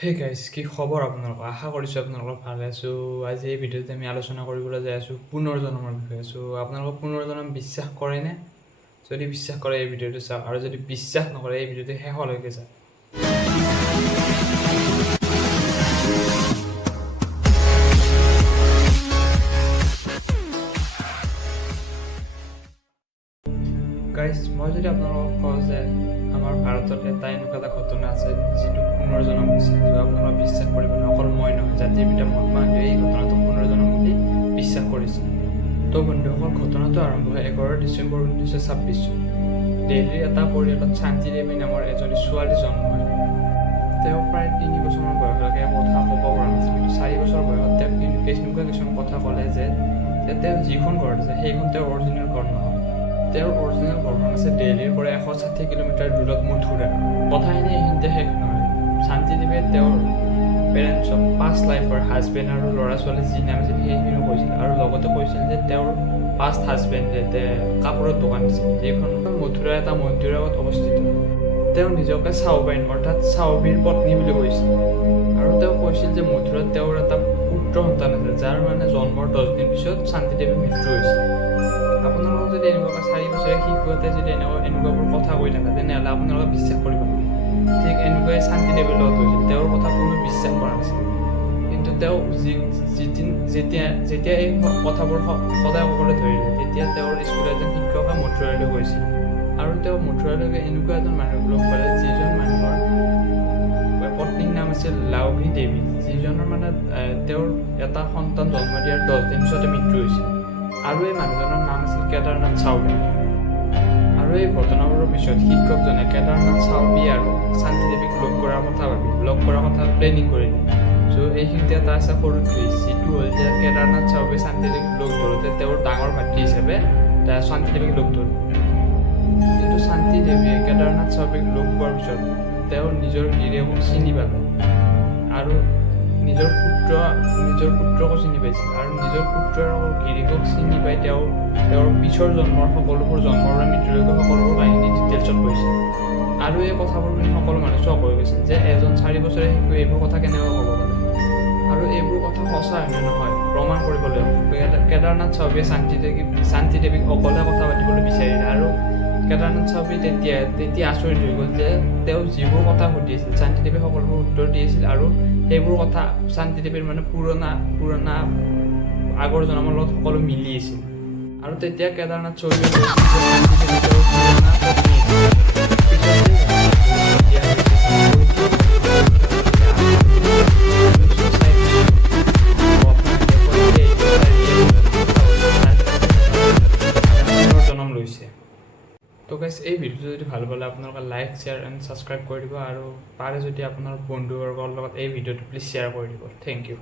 Hey guys, কি খবৰ আপোনালোকৰ? আশা কৰিছোঁ আপোনালোকৰ ভালে আছোঁ। আজি এই ভিডিঅ'ত আমি আলোচনা কৰিবলৈ যাই আছোঁ পুনৰ্জন্মৰ বিষয়ে। আপোনালোকক পুনৰ্জন্ম বিশ্বাস কৰেনে? যদি বিশ্বাস কৰে এই ভিডিঅ'টো চাওক, আৰু যদি বিশ্বাস নকৰে এই ভিডিঅ'টো শেষলৈকে চাওক। গাইজ, মই যদি আপোনালোকক কওঁ যে আমাৰ ভাৰতত এটা এনেকুৱা এটা ঘটনা আছে যিটো পুনৰ্জন্ম হৈছে, আপোনালোকে বিশ্বাস কৰিব নহয়, অকল মই নহয়, জাতিৰ পিতা মহাত্মা গান্ধীয়ে এই ঘটনাটো পুনৰ্জন্ম বুলি বিশ্বাস কৰিছিল। তো বন্ধুসকল, ঘটনাটো আৰম্ভ হয় 11 ডিচেম্বৰ 1926 চন। দিল্লীৰ এটা পৰিয়ালত শান্তি দেৱী নামৰ এজনী ছোৱালী জন্ম হয়। তেওঁ প্ৰায় 3 বছৰমান বয়সলৈকে কথা ক'ব পৰা নাছিল, কিন্তু 4 বছৰ বয়সত তেওঁ এনেকুৱা কিছুমান কথা ক'লে যে তেওঁ যিখন ঘৰত আছে সেইখন তেওঁৰ অৰিজিনেল ঘৰ নহয়। তেওঁৰ অৰিজিনেল ঘৰখন আছে দিল্লীৰ পৰা 160 কিলোমিটাৰ দূৰত মথুৰা। কথাখিনি এইখিনিতে শেষ নহয়। শান্তিদেৱে তেওঁৰ পেৰেণ্টছক পাষ্ট লাইফৰ হাজবেণ্ড আৰু ল'ৰা ছোৱালী যি নাম আছিল সেইখিনিও কৈছিল, আৰু লগতে কৈছিল যে তেওঁৰ পাষ্ট হাজবেণ্ডে কাপোৰৰ দোকান দিছিল, যিখন মথুৰাৰ এটা মন্দিৰৰ আগত অৱস্থিত। তেওঁ নিজকে চাওবাইন অৰ্থাৎ চাওবীৰ পত্নী বুলি কৈছিল, আৰু তেওঁ কৈছিল যে মথুৰাত তেওঁৰ এটা পুত্ৰ সন্তান আছিল, যাৰ জন্মৰ 10 দিন পিছত শান্তিদেৱীৰ মৃত্যু হৈছিল। আপোনালোকক যদি এনেকুৱা 4 বছৰীয়া শিশু এটাই যদি এনেকুৱাবোৰ কথা কৈ থাকে, তেনেহ'লে আপোনালোকে বিশ্বাস কৰিব নেকি? ঠিক এনেকুৱাই শান্তিদেৱীৰ লগত হৈছিল। তেওঁৰ কথা কোনো বিশ্বাস কৰা নাছিল, কিন্তু তেওঁ যেতিয়া এই কথাবোৰ সদায় ক'বলৈ ধৰিলে, তেতিয়া তেওঁৰ স্কুলৰ এজন শিক্ষকে মথুৰালৈ গৈছিল, আৰু তেওঁ মথুৰালৈকে এনেকুৱা এজন মানুহক লগ পালে যিজন মানুহৰ পত্নীৰ নাম আছিল লাউভী দেৱী, যিজনৰ তেওঁৰ এটা সন্তান জন্ম দিয়াৰ 10 দিন পিছতে মৃত্যু হৈছিল, আৰু এই মানুহজনৰ নাম আছিল কেদাৰনাথ চাওবী। আৰু এই ঘটনাবোৰৰ পিছত শিক্ষকজনে কেদাৰনাথ চাওবী আৰু শান্তিদেৱীক লগ কৰাৰ কথা প্লেনিং কৰিলে। এইখিনিতে এটা আছে সৰু টুইষ্ট, যিটো হ'ল যে কেদাৰনাথ চাওবী শান্তিদেৱীক লগ ধৰোঁতে তেওঁৰ ডাঙৰ ভাতৃ হিচাপে শান্তিদেৱীক লগ ধৰিলে। কিন্তু শান্তিদেৱীয়ে কেদাৰনাথ চাওবীক লগ পোৱাৰ পিছত তেওঁ নিজৰ গিৰিয়েকক চিনি পালে, আৰু নিজৰ পুত্ৰকো চিনি পাইছিল, আৰু নিজৰ পুত্ৰ আৰু গিৰিয়েকক চিনি পাই তেওঁৰ পিছৰ জন্মৰ সকলোবোৰ জন্মৰ পৰা মৃত্যুলৈকে সকলোবোৰ কাহিনী ডিটেইলছত কৈছিল। আৰু এই কথাবোৰ শুনি সকলো মানুহ চক হৈ গৈছিল যে এজন 4 বছৰীয়া শিশু এইবোৰ কথা কেনেকৈ ক'ব পাৰে, আৰু এইবোৰ কথা সঁচা হয়নে নহয় প্ৰমাণ কৰিবলৈ কেদাৰনাথ চাওবীয়ে শান্তিদেৱীক অকলে কথা পাতিবলৈ বিচাৰিলে। আৰু কেদাৰনাথ চাওবী তেতিয়া আচৰিত হৈ গ'ল যে তেওঁ যিবোৰ কথা সুধি আছিল শান্তিদেৱীয়ে সকলোবোৰ উত্তৰ দি আছিল, আৰু সেইবোৰ কথা শান্তিদেৱীৰ পুৰণা আগৰ জন্মৰ লগত সকলো মিলি আছিল। আৰু তেতিয়া কেদাৰনাথ চাওবীয়ে তো গাইজ, এই ভিডিঅ'টো যদি ভাল পালে আপোনালোকে লাইক, শ্বেয়াৰ এণ্ড ছাবস্ক্ৰাইব কৰি দিব, আৰু পাৰে যদি আপোনাৰ বন্ধুবৰ্গৰ লগত এই ভিডিঅ'টো প্লিজ শ্বেয়াৰ কৰি দিব। Thank U.